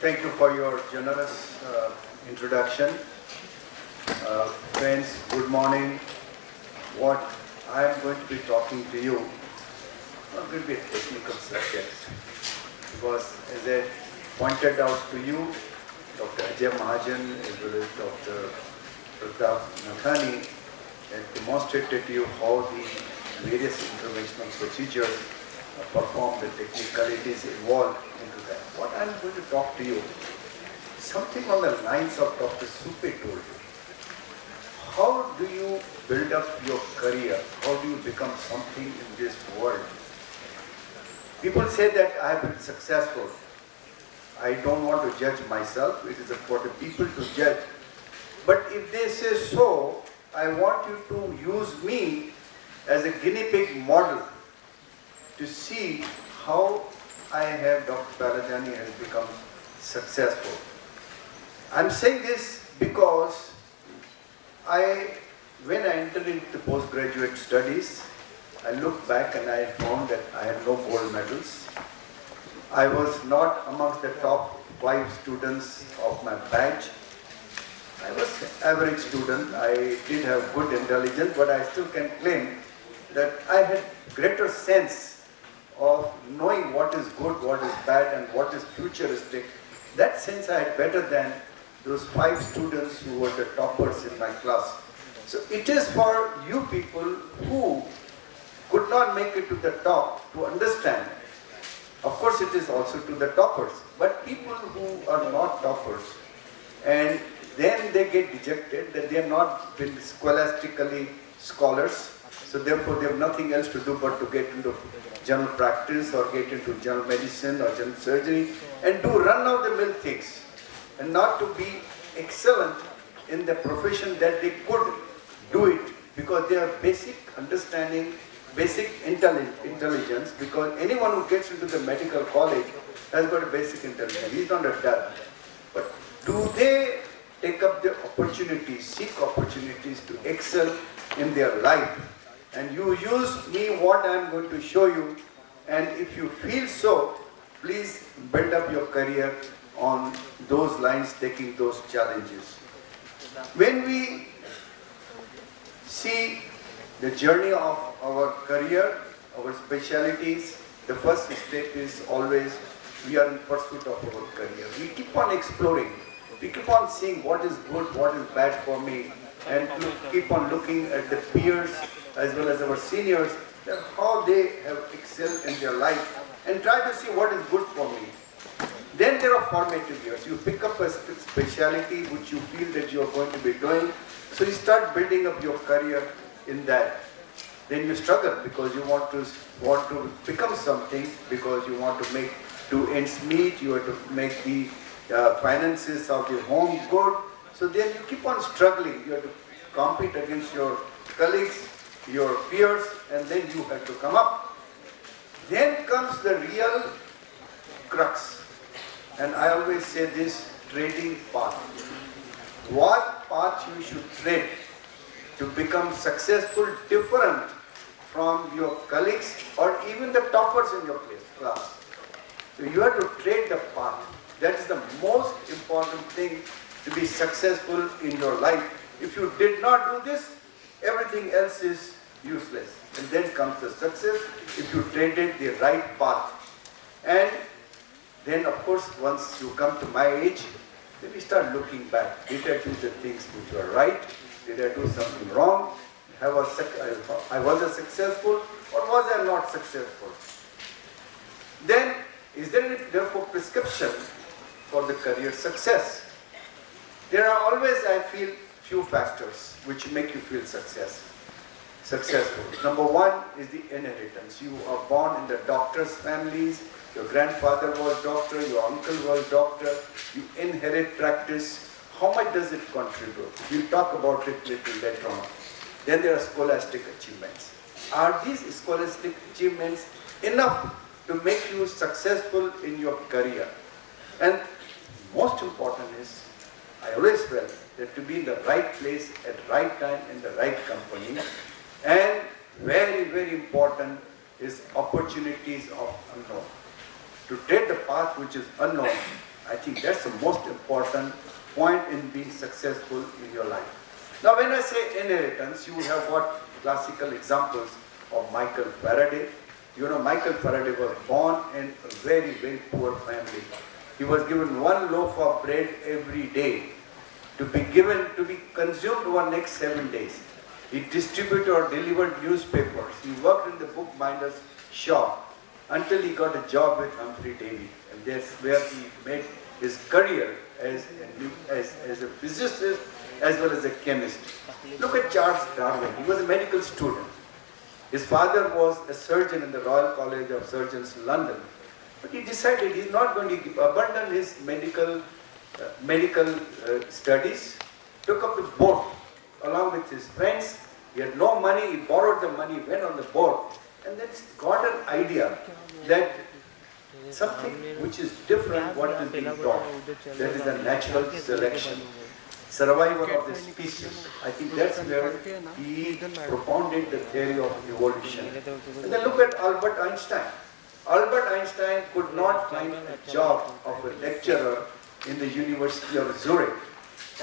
Thank you for your generous introduction. Friends, good morning. What I am going to be talking to you is not going to be a technical subject, because as I pointed out to you, Dr. Ajay Mahajan as well as Dr. Pahlajani has demonstrated to you how the various interventional procedures perform, the technicalities involved into that. What I'm going to talk to you, something on the lines of Dr. Supe told you. How do you build up your career? How do you become something in this world? People say that I have been successful. I don't want to judge myself. It is for the people to judge. But if they say so, I want you to use me as a guinea pig model to see how I have, Dr. Pahlajani has become successful. I'm saying this because when I entered into postgraduate studies, I looked back and I found that I had no gold medals. I was not amongst the top 5 students of my batch. I was an average student. I did have good intelligence, but I still can claim that I had greater sense of knowing what is good, what is bad, and what is futuristic. That sense I had better than those 5 students who were the toppers in my class. So it is for you people who could not make it to the top to understand. Of course it is also to the toppers, but people who are not toppers and then they get dejected that they have not been scholastically scholars, so therefore they have nothing else to do but to get into general practice or get into general medicine or general surgery and do run-of-the-mill things and not to be excellent in the profession that they could do it because they have basic understanding, basic intelligence, because anyone who gets into the medical college has got a basic intelligence. He's not a dud. But do they take up the opportunities, seek opportunities to excel in their life? And you use me what I am going to show you, and if you feel so, please build up your career on those lines, taking those challenges. When we see the journey of our career, our specialities, the first step is always we are in pursuit of our career. We keep on exploring. We keep on seeing what is good, what is bad for me, and keep on looking at the peers as well as our seniors, how they have excelled in their life, and try to see what is good for me. Then there are formative years. You pick up a specialty which you feel that you are going to be doing, so you start building up your career in that. Then you struggle because you want to become something, because you want to make 2 ends meet, you have to make the finances of the home good. So then you keep on struggling. You have to compete against your colleagues, your peers, and then you have to come up. Then comes the real crux. And I always say this, trading path. What path you should trade to become successful, different from your colleagues or even the toppers in your class. So you have to trade the path. That is the most important thing to be successful in your life. If you did not do this, everything else is useless. And then comes the success if you traded the right path. And then of course, once you come to my age, then we start looking back. Did I do the things which were right? Did I do something wrong? I was I successful or was I not successful? Then, is there any therefore prescription for the career success? There are always, I feel, few factors which make you feel successful. Number 1 is the inheritance. You are born in the doctor's families. Your grandfather was doctor, your uncle was doctor. You inherit practice. How much does it contribute? We'll talk about it little later on. Then there are scholastic achievements. Are these scholastic achievements enough to make you successful in your career? And most important is, I always felt that to be in the right place at the right time in the right company, and very, very important is opportunities of unknown. To take the path which is unknown, I think that's the most important point in being successful in your life. Now when I say inheritance, you have got classical examples of Michael Faraday. You know, Michael Faraday was born in a very, very poor family. He was given one loaf of bread every day to be consumed over next 7 days. He distributed or delivered newspapers. He worked in the bookbinder's shop until he got a job with Humphrey Davy. And that's where he made his career as a physicist as well as a chemist. Look at Charles Darwin. He was a medical student. His father was a surgeon in the Royal College of Surgeons, London. But he decided he's not going to abandon his medical studies, took up the boat along with his friends. He had no money, he borrowed the money, went on the boat, and then got an idea that something which is different what is being taught. That is the natural selection, survival of the species. I think that's where he propounded the theory of evolution. And then look at Albert Einstein. Albert Einstein could not find a job of a lecturer in the University of Zurich.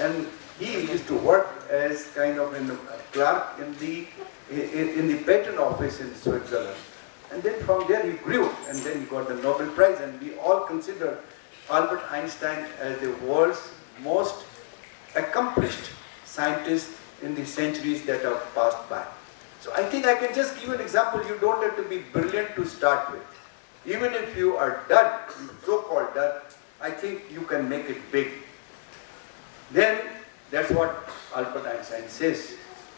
And he used to work as kind of a clerk in the patent office in Switzerland. And then from there he grew, and then he got the Nobel Prize. And we all consider Albert Einstein as the world's most accomplished scientist in the centuries that have passed by. So I think I can just give you an example. You don't have to be brilliant to start with. Even if you are done, so-called done, I think you can make it big. Then that's what Albert Einstein says.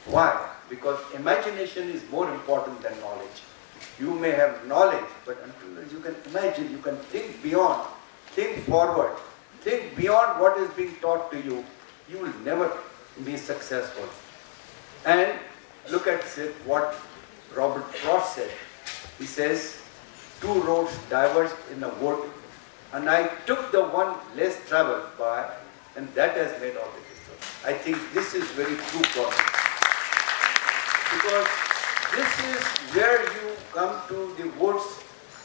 Why? Because imagination is more important than knowledge. You may have knowledge, but until you can imagine, you can think beyond, think forward, think beyond what is being taught to you, you will never be successful. And look at what Robert Frost said. He says, two roads diverged in a wood, and I took the one less traveled by, and that has made all the difference. I think this is very true for me. Because this is where you come to the woods.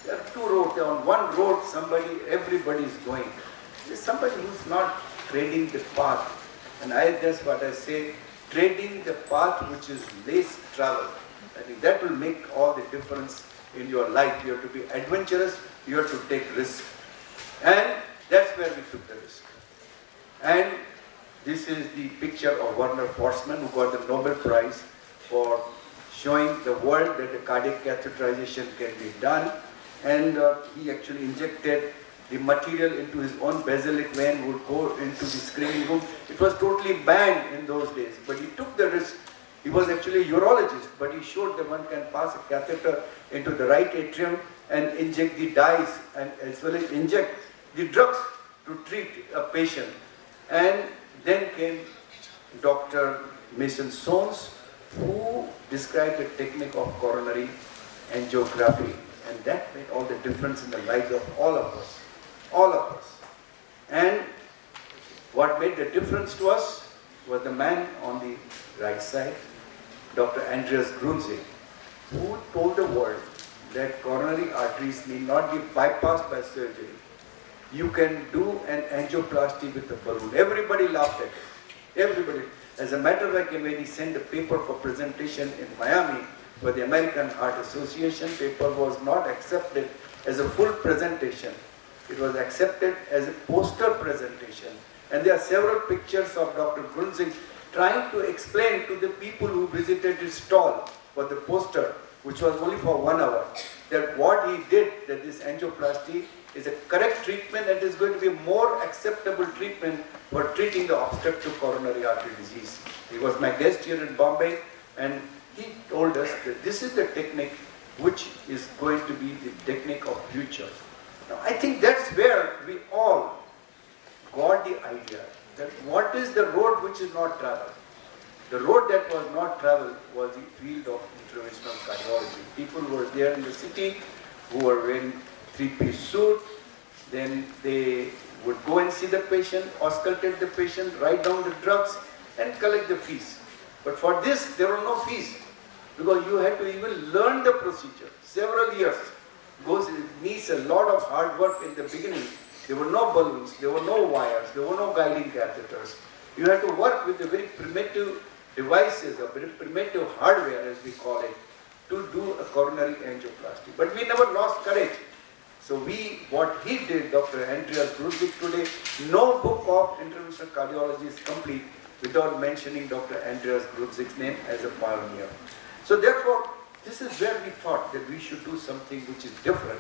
There are two roads. On one road, everybody is going. There's somebody who's not treading the path. And that's what I say, treading the path which is less traveled. I think that will make all the difference in your life. You have to be adventurous, you have to take risks. And that's where we took the risk. And this is the picture of Werner Forssmann, who got the Nobel Prize for showing the world that the cardiac catheterization can be done. And he actually injected the material into his own basilic vein, would go into the screening room. It was totally banned in those days, but he took the risk. He was actually a urologist, but he showed that one can pass a catheter into the right atrium and inject the dyes, and as well as inject the drugs to treat a patient. And then came Dr. Mason Sones, who described the technique of coronary angiography. And that made all the difference in the lives of all of us. All of us. And what made the difference to us was the man on the right side, Dr. Andreas Grunzing, who told the world that coronary arteries need not be bypassed by surgery. You can do an angioplasty with a balloon. Everybody laughed at it. Everybody. As a matter of fact, when he sent a paper for presentation in Miami for the American Heart Association, paper was not accepted as a full presentation. It was accepted as a poster presentation. And there are several pictures of Dr. Grunzing trying to explain to the people who visited his stall for the poster, which was only for 1 hour, that what he did, that this angioplasty is a correct treatment and is going to be a more acceptable treatment for treating the obstructive coronary artery disease. He was my guest here in Bombay, and he told us that this is the technique which is going to be the technique of future. Now, I think that's where we all got the idea that what is the road which is not traveled. The road that was not traveled was the field of interventional cardiology. People were there in the city who were wearing three-piece suit, then they would go and see the patient, auscultate the patient, write down the drugs, and collect the fees. But for this, there were no fees, because you had to even learn the procedure, several years. needs a lot of hard work in the beginning. There were no balloons, there were no wires, there were no guiding catheters. You had to work with the very primitive devices, or very primitive hardware as we call it, to do a coronary angioplasty. But we never lost courage. So what he did, Dr. Andreas Grudzik today, no book of interventional cardiology is complete without mentioning Dr. Andreas Grudzik's name as a pioneer. So therefore, this is where we thought that we should do something which is different.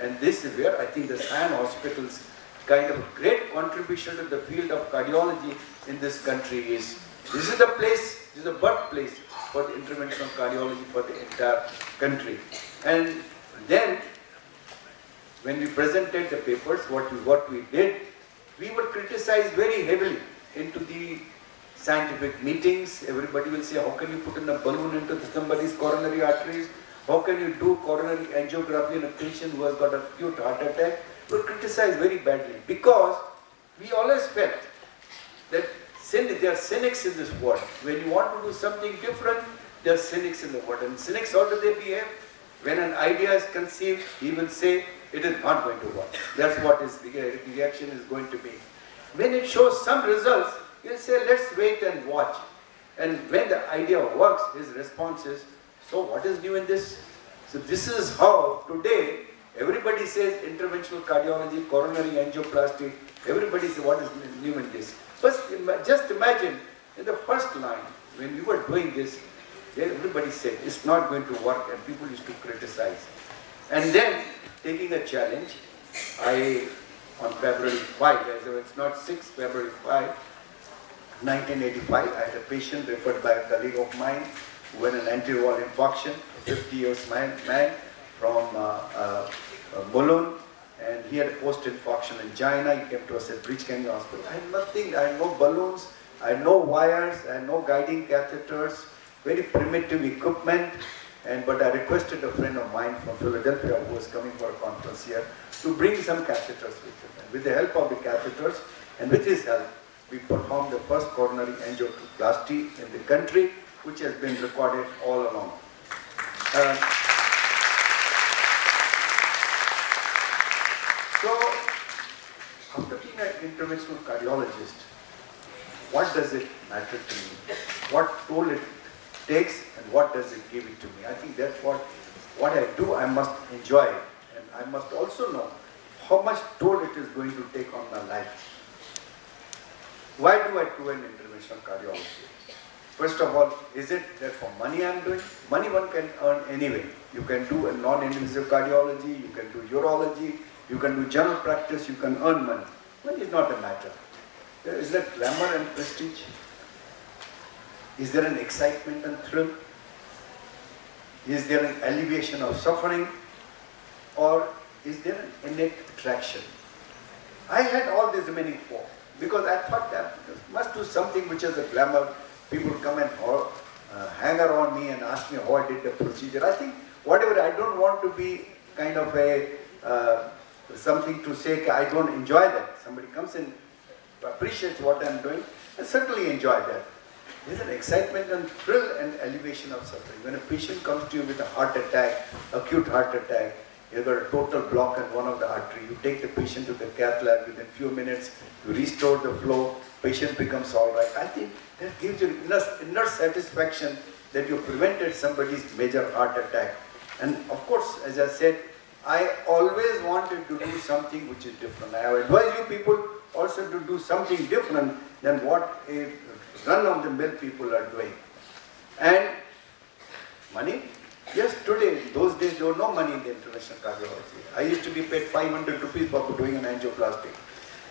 And this is where I think the Sion Hospital's kind of great contribution to the field of cardiology in this country is. This is the place, this is the birthplace for the interventional cardiology for the entire country. And then, when we presented the papers, what we did, we were criticized very heavily into the scientific meetings. Everybody will say, how can you put in a balloon into somebody's coronary arteries? How can you do coronary angiography in a patient who has got an acute heart attack? We were criticized very badly because we always felt that there are cynics in this world. When you want to do something different, there are cynics in the world. And cynics, how do they behave? When an idea is conceived, he will say, it is not going to work. That's what his reaction is going to be. When it shows some results, he'll say, let's wait and watch. And when the idea works, his response is, so what is new in this? So this is how today everybody says interventional cardiology, coronary angioplasty, everybody says what is new in this. But just imagine in the first line, when we were doing this, everybody said it's not going to work and people used to criticize. And then taking a challenge, on February 5, it's not 6, February 5, 1985, I had a patient referred by a colleague of mine who had an anterior infarction, a 50 years man from Mulund, and he had a post-infarction angina. He came to us at Bridge Canyon Hospital. I had nothing, I had no balloons, I had no wires, I had no guiding catheters, very primitive equipment. But I requested a friend of mine from Philadelphia who was coming for a conference here to bring some catheters with him. And with the help of the catheters and with his help, we performed the first coronary angioplasty in the country, which has been recorded all along. So, after being an interventional cardiologist, what does it matter to me? What toll it takes and what does it give it to me? I think that's what I do, I must enjoy it. And I must also know how much toll it is going to take on my life. Why do I do an interventional cardiology? First of all, is it that for money I'm doing? Money one can earn anyway. You can do a non-invasive cardiology, you can do urology, you can do general practice, you can earn money. Money is not a matter. Is there glamour and prestige? Is there an excitement and thrill? Is there an alleviation of suffering? Or is there an innate attraction? I had all these remaining four because I thought that I must do something which is a glamour. People come and hang around me and ask me how I did the procedure. I think whatever, I don't want to be kind of a something to say I don't enjoy that. Somebody comes and appreciates what I'm doing, I certainly enjoy that. There's an excitement and thrill and elevation of suffering. When a patient comes to you with a heart attack, acute heart attack, you've got a total block in one of the artery, you take the patient to the cath lab within a few minutes, you restore the flow, patient becomes all right. I think that gives you inner satisfaction that you prevented somebody's major heart attack. And of course, as I said, I always wanted to do something which is different. I advise you people also to do something different than what a run-of-the-mill people are doing. And money? Yes, today, those days there was no money in the interventional cardiology. I used to be paid 500 rupees for doing an angioplasty.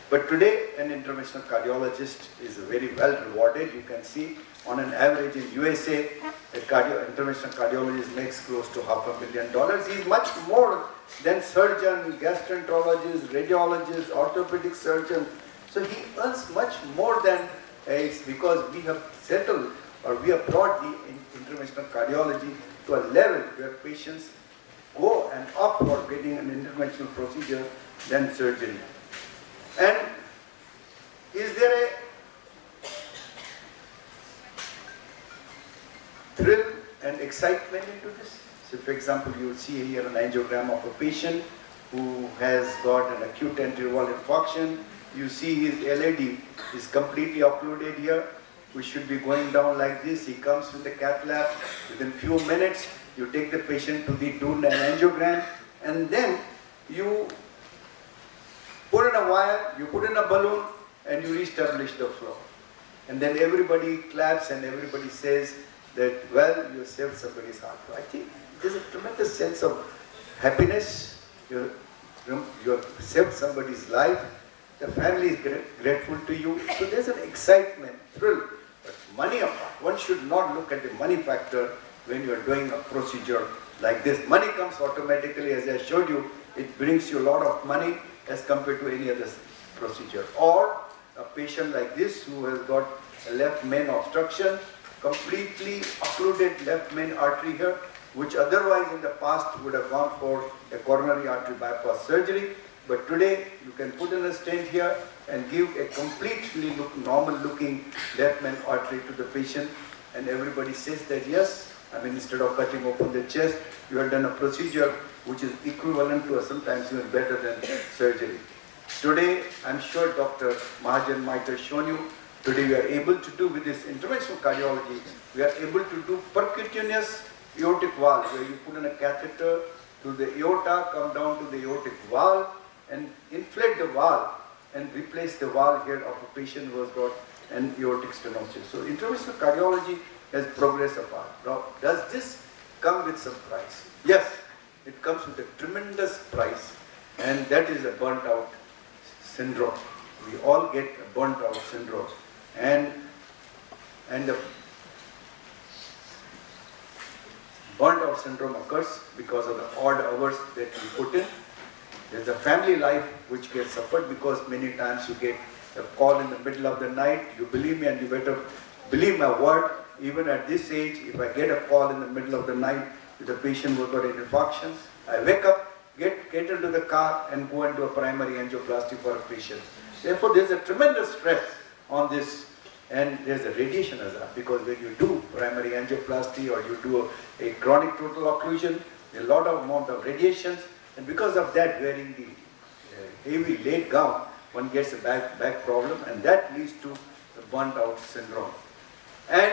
But today, an interventional cardiologist is very well rewarded. You can see on an average in USA, a interventional cardiologist makes close to $500,000. He's much more than surgeon, gastroenterologist, radiologist, orthopedic surgeon. So he earns much more than because we have settled or we have brought the interventional cardiology to a level where patients go and opt for getting an interventional procedure than surgery. And is there a thrill and excitement into this? So for example, you will see here an angiogram of a patient who has got an acute anterior infarction. You see his LAD is completely occluded here, which should be going down like this. He comes with the cath lab. Within few minutes, you take the patient to do an angiogram, and then you put in a wire, you put in a balloon, and you reestablish the flow. And then everybody claps and everybody says that, well, you saved somebody's heart. I think there's a tremendous sense of happiness. You have saved somebody's life. The family is grateful to you. So there's an excitement, thrill. But money apart, one should not look at the money factor when you are doing a procedure like this. Money comes automatically, as I showed you. It brings you a lot of money as compared to any other procedure. Or a patient like this who has got a left main obstruction, completely occluded left main artery here, which otherwise in the past would have gone for a coronary artery bypass surgery. But today you can put in a stent here and give a completely normal looking left main artery to the patient, and everybody says that yes, I mean, instead of cutting open the chest, you have done a procedure which is equivalent to or sometimes even better than surgery. Today, I'm sure Dr. Mahajan might have shown you, today we are able to do with this interventional cardiology, we are able to do percutaneous aortic valve, where you put in a catheter to the aorta, come down to the aortic valve, and inflate the valve and replace the valve here of a patient who has got an aortic stenosis. So interventional cardiology has progressed apart. Now, does this come with some price? Yes, it comes with a tremendous price, and that is a burnt out syndrome. We all get a burnt out syndrome, and the burnt out syndrome occurs because of the odd hours that we put in. There's a family life which gets suffered because many times you get a call in the middle of the night. You believe me, and you better believe my word. Even at this age, if I get a call in the middle of the night with a patient who got an infarction, I wake up, get into the car and go and do a primary angioplasty for a patient. Therefore, there's a tremendous stress on this, and there's a radiation hazard, because when you do primary angioplasty or you do a chronic total occlusion, a lot of amount of radiations, and because of that, wearing the heavy laid gown, one gets a back problem, and that leads to the burnt out syndrome. And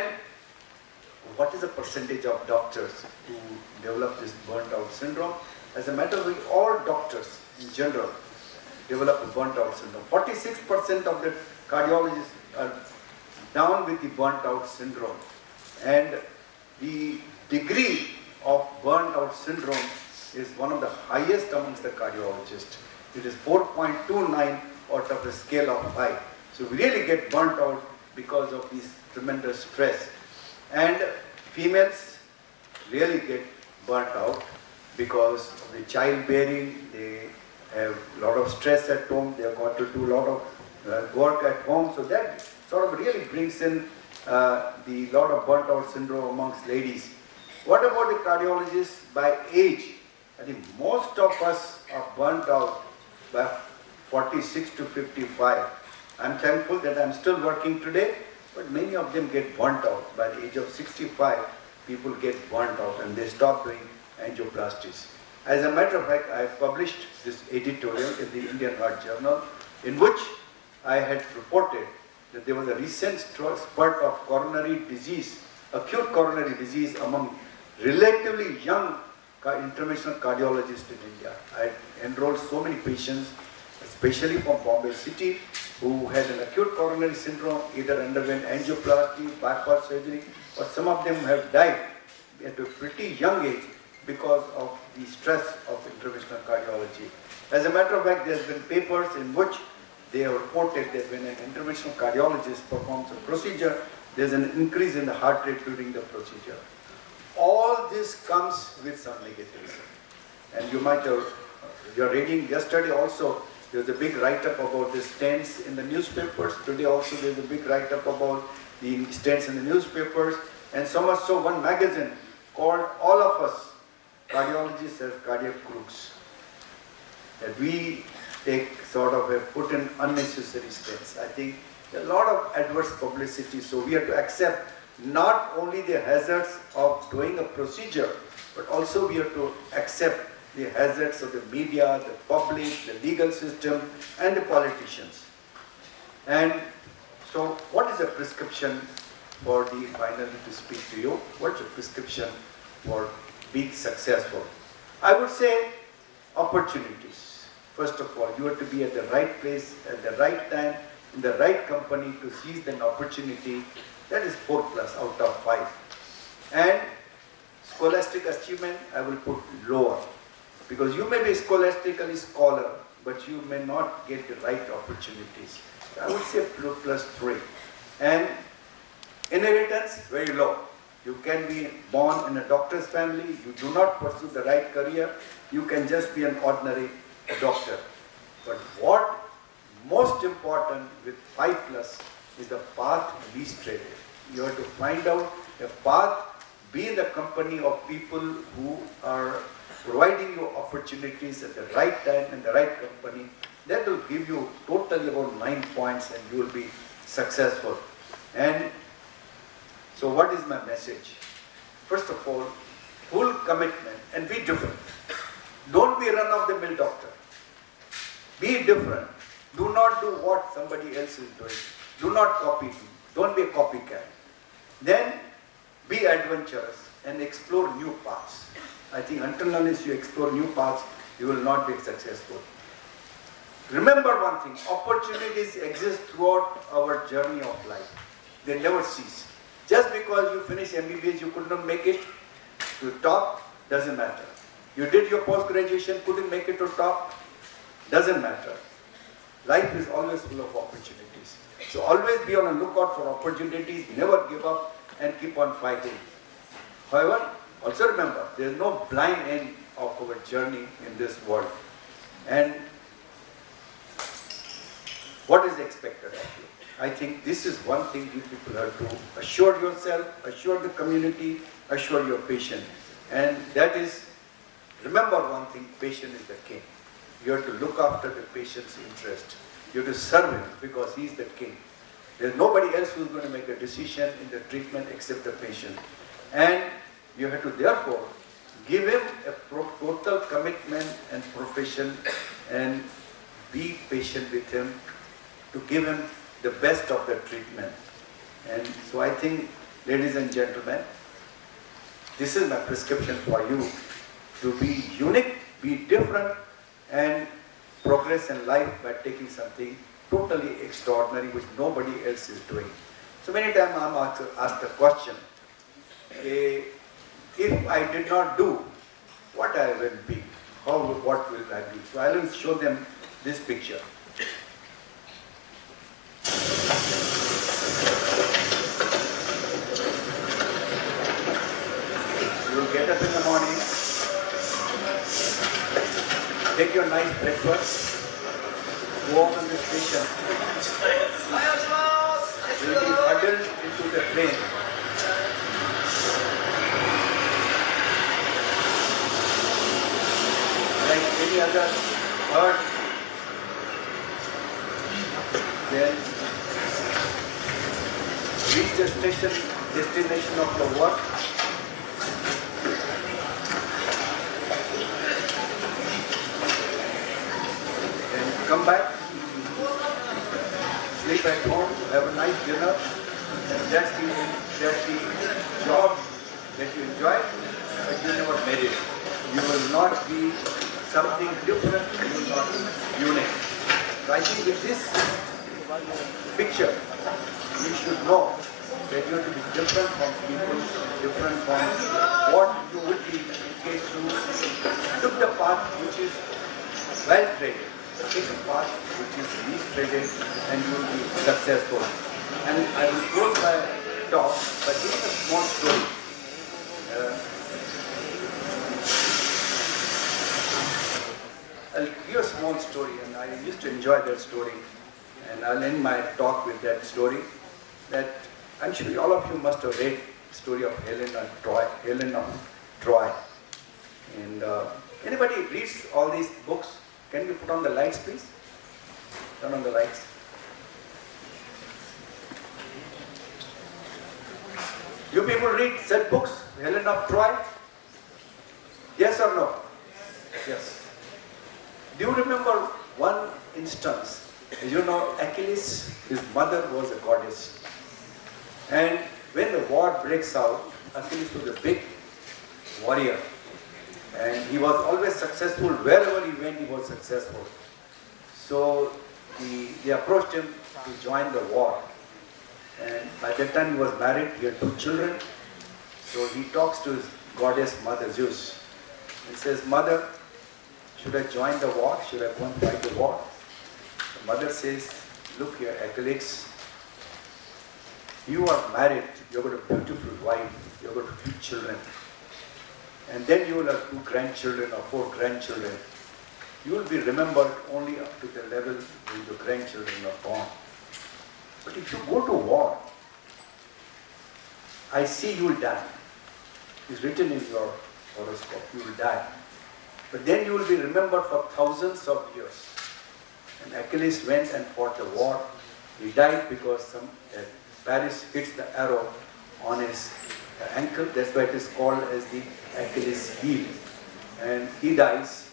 what is the percentage of doctors who develop this burnt out syndrome? As a matter of fact, all doctors in general develop a burnt out syndrome. 46% of the cardiologists are down with the burnt out syndrome. And the degree of burnt out syndrome is one of the highest amongst the cardiologists. It is 4.29 out of a scale of 5. So we really get burnt out because of this tremendous stress. And females really get burnt out because of the childbearing. They have a lot of stress at home. They have got to do a lot of work at home. So that sort of really brings in the lot of burnt out syndrome amongst ladies. What about the cardiologists by age? I think most of us are burnt out by 46 to 55. I'm thankful that I'm still working today, but many of them get burnt out. By the age of 65, people get burnt out and they stop doing angioplasties. As a matter of fact, I published this editorial in the Indian Heart Journal, in which I had reported that there was a recent spurt of coronary disease, acute coronary disease among relatively young interventional cardiologists in India. I enrolled so many patients, especially from Bombay City, who had an acute coronary syndrome, either underwent angioplasty, bypass surgery, or some of them have died at a pretty young age because of the stress of interventional cardiology. As a matter of fact, there have been papers in which they have reported that when an interventional cardiologist performs a procedure, there's an increase in the heart rate during the procedure. All this comes with some negatives. And you might have, you're reading yesterday also, there's a big write-up about the stents in the newspapers. Today also there's a big write-up about the stents in the newspapers. And so much so, one magazine called all of us cardiologists as cardiac crooks. That we take sort of a put in unnecessary stents. I think a lot of adverse publicity, so we have to accept not only the hazards of doing a procedure, but also we have to accept the hazards of the media, the public, the legal system, and the politicians. And so what is a prescription for the, finally to speak to you, what's a prescription for being successful? I would say opportunities. First of all, you have to be at the right place, at the right time, in the right company to seize an opportunity. That is 4+ out of 5. And scholastic achievement, I will put lower. Because you may be scholastically scholar, but you may not get the right opportunities. I would say +3. And inheritance, very low. You can be born in a doctor's family, you do not pursue the right career, you can just be an ordinary doctor. But what most important with 5+ is the path least traded. You have to find out a path, be in the company of people who are providing you opportunities at the right time and the right company. That will give you totally about 9 points and you will be successful. And so what is my message? First of all, full commitment and be different. Don't be run-of-the-mill doctor. Be different. Do not do what somebody else is doing. Do not copy him. Don't be a copycat. Then be adventurous and explore new paths. I think until unless you explore new paths, you will not be successful. Remember one thing, opportunities exist throughout our journey of life. They never cease. Just because you finish MBBS, you could not make it to top, doesn't matter. You did your post-graduation, couldn't make it to top, doesn't matter. Life is always full of opportunities. So always be on a lookout for opportunities, never give up and keep on fighting. However, also remember, there is no blind end of our journey in this world. And what is expected of you? I think this is one thing you people have to assure yourself, assure the community, assure your patient. And that is, remember one thing, patient is the king. You have to look after the patient's interest. You have to serve him because he's the king. There's nobody else who's going to make a decision in the treatment except the patient. And you have to therefore give him a total commitment and profession and be patient with him to give him the best of the treatment. And so I think, ladies and gentlemen, this is my prescription for you to be unique, be different, and progress in life by taking something totally extraordinary which nobody else is doing. So many times I'm asked the question, if I did not do, what I will be? What will I be? So I will show them this picture. You will get up in the morning, take your nice breakfast, go on the station, you will be huddled into the train. Like any other bird, then reach the destination of your work. Then come back, sleep at home, have a nice dinner, and that's the job that you enjoy, but you never made it. You will not be something different, you will not be unique. So I think with this picture, you should know that you have to be different from people, different from what you would be in case you took the path which is well traded. Take a path which is least traded and you will be successful. And I will close my talk by giving a small story. I'll give a small story, and I used to enjoy that story. And I'll end my talk with that story. That I'm sure all of you must have read the story of Helen of Troy. And anybody reads all these books? Can we put on the lights, please? Turn on the lights. You people read such books, Helen of Troy? Yes or no? Yes. Do you remember one instance? You know, Achilles, his mother was a goddess. And when the war breaks out, Achilles was a big warrior. And he was always successful. Wherever he went, he was successful. So they approached him to join the war. And by that time he was married, he had 2 children. So he talks to his goddess mother Zeus. He says, Mother, should I join the war? Should I go and fight the war? The mother says, look here, Achilles, you are married, you've got a beautiful wife, you've got 2 children. And then you will have 2 grandchildren or 4 grandchildren. You will be remembered only up to the level when your grandchildren are born. But if you go to war, I see you will die. It's written in your horoscope, you will die. But then you will be remembered for thousands of years. And Achilles went and fought the war. He died because Paris hits the arrow on his ankle. That's why it is called as the Achilles heel. And he dies.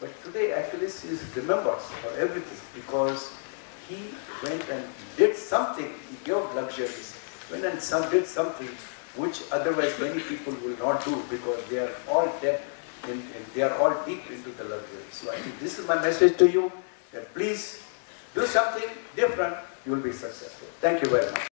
But today Achilles is remembered for everything because he went and did something. He gave luxuries. Went and did something which otherwise many people will not do because they are all dead. They are all deep into the luxury. So I think this is my message to you, that please do something different, you will be successful. Thank you very much.